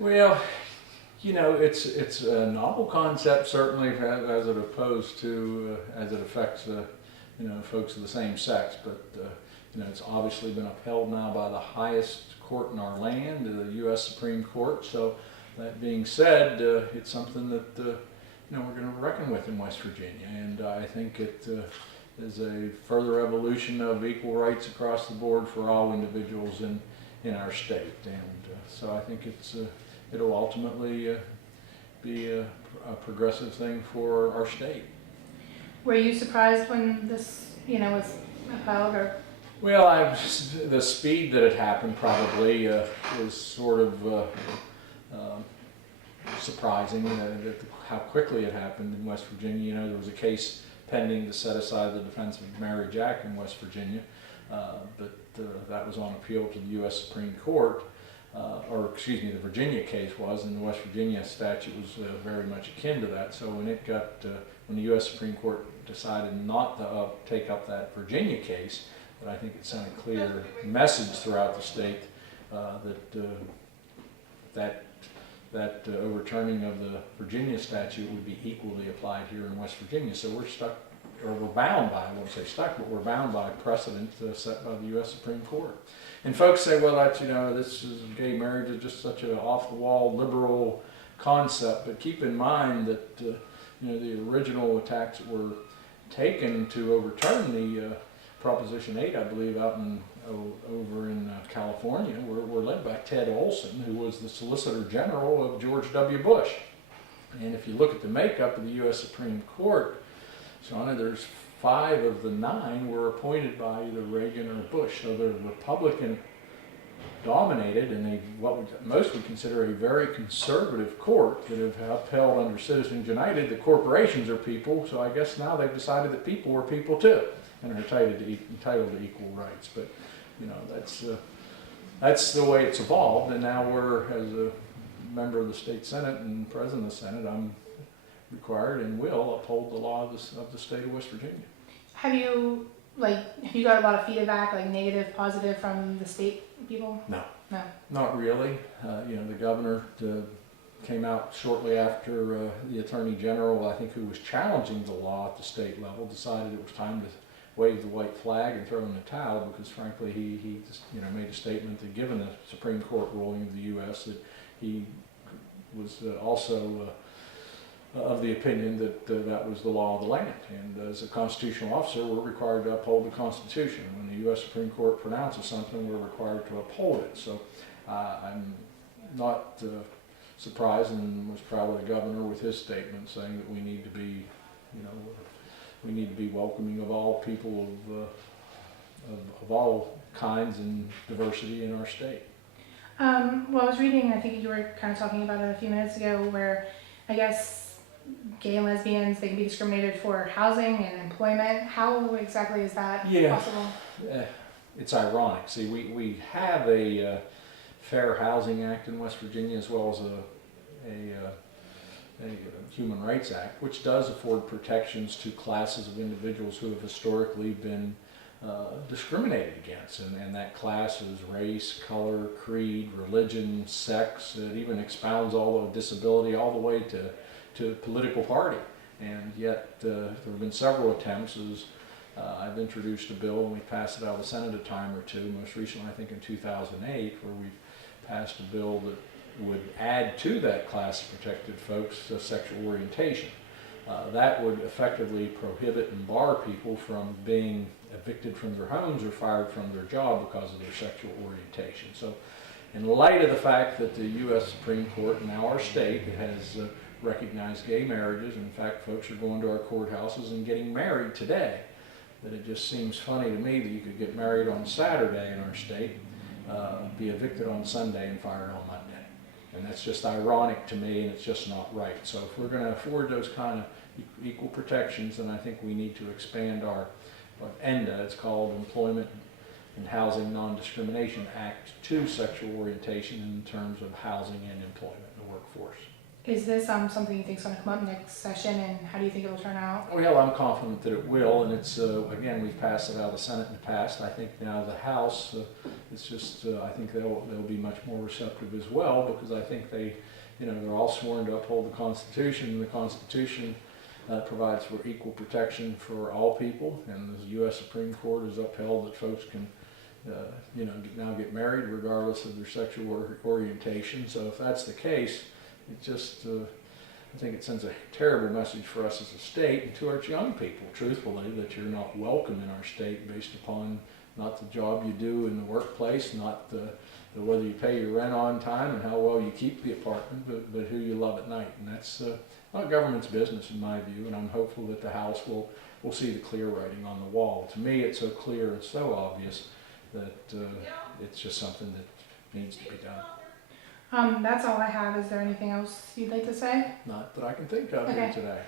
Well, you know, it's a novel concept certainly as it opposed to as it affects you know, folks of the same sex, but you know, it's obviously been upheld now by the highest court in our land, the U.S. Supreme Court. So that being said, it's something that you know, we're going to reckon with in West Virginia, and I think it is a further evolution of equal rights across the board for all individuals in our state, and so I think it'll ultimately be a progressive thing for our state. Were you surprised when this, you know, was upheld, or? Well, the speed that it happened probably was sort of surprising, how quickly it happened in West Virginia. You know, there was a case pending to set aside the Defense of Marriage Act in West Virginia, but that was on appeal to the U.S. Supreme Court, or excuse me, the Virginia case was, and the West Virginia statute was very much akin to that. So when it got, when the U.S. Supreme Court decided not to take up that Virginia case, but I think it sent a clear message throughout the state that overturning of the Virginia statute would be equally applied here in West Virginia. So we're stuck, or we're bound by, I won't say stuck, but we're bound by precedent set by the U.S. Supreme Court. And folks say, well, that's, you know, this is, gay marriage is just such an off-the-wall liberal concept. But keep in mind that you know, the original attacks that were taken to overturn the Proposition 8, I believe, out in over in California, were led by Ted Olson, who was the Solicitor General of George W. Bush. And if you look at the makeup of the U.S. Supreme Court, Shauna, there's 5 of the 9 were appointed by either Reagan or Bush. So they're Republican dominated, and most would consider a very conservative court that have upheld under Citizens United that corporations are people. So I guess now they've decided that people are people too, and are entitled to equal rights. But you know, that's the way it's evolved, and now we're, as a member of the state Senate and president of the Senate, I'm required and will uphold the law of the state of West Virginia. Have you got a lot of feedback, like negative, positive, from the state people? No. No. Not really. You know, the governor came out shortly after the Attorney General, I think, who was challenging the law at the state level, decided it was time to wave the white flag and throw in the towel, because frankly he just, you know, made a statement that given the Supreme Court ruling of the U.S. that he was also of the opinion that that was the law of the land, and as a constitutional officer we're required to uphold the Constitution. When the U.S. Supreme Court pronounces something, we're required to uphold it. So I'm not surprised, and was proud of the governor with his statement saying that we need to be, you know, we need to be welcoming of all people of all kinds and diversity in our state. Well, I was reading, I think you were kind of talking about it a few minutes ago, where I guess gay and lesbians, they can be discriminated for housing and employment. How exactly is that possible? It's ironic. See, we have a Fair Housing Act in West Virginia, as well as a Human Rights Act, which does afford protections to classes of individuals who have historically been discriminated against, and that class is race, color, creed, religion, sex. It even expounds all of disability all the way to political party. And yet there have been several attempts, as I've introduced a bill and we passed it out of the Senate a time or two, most recently I think in 2008, where we passed a bill that would add to that class of protected folks sexual orientation. That would effectively prohibit and bar people from being evicted from their homes or fired from their job because of their sexual orientation. So in light of the fact that the U.S. Supreme Court, and now our state, has recognized gay marriages, in fact folks are going to our courthouses and getting married today, that it just seems funny to me that you could get married on Saturday in our state, be evicted on Sunday and fired on Monday. And that's just ironic to me, and it's just not right. So if we're going to afford those kind of equal protections, then I think we need to expand our ENDA, it's called Employment and Housing Non-Discrimination Act, to sexual orientation in terms of housing and employment in the workforce. Is this something you think is going to come up next session, and how do you think it will turn out? Well, I'm confident that it will, and it's, again, we've passed it out of the Senate in the past. I think now the House, it's just, I think they'll be much more receptive as well, because I think they, they're all sworn to uphold the Constitution, and the Constitution provides for equal protection for all people, and the U.S. Supreme Court has upheld that folks can, now get married regardless of their sexual orientation. So if that's the case, it just, I think it sends a terrible message for us as a state and to our young people, truthfully, that you're not welcome in our state based upon not the job you do in the workplace, not whether you pay your rent on time and how well you keep the apartment, but who you love at night. And that's not government's business in my view, and I'm hopeful that the House will see the clear writing on the wall. To me, it's so clear and so obvious that it's just something that needs to be done. That's all I have. Is there anything else you'd like to say? Not that I can think of Okay. here today.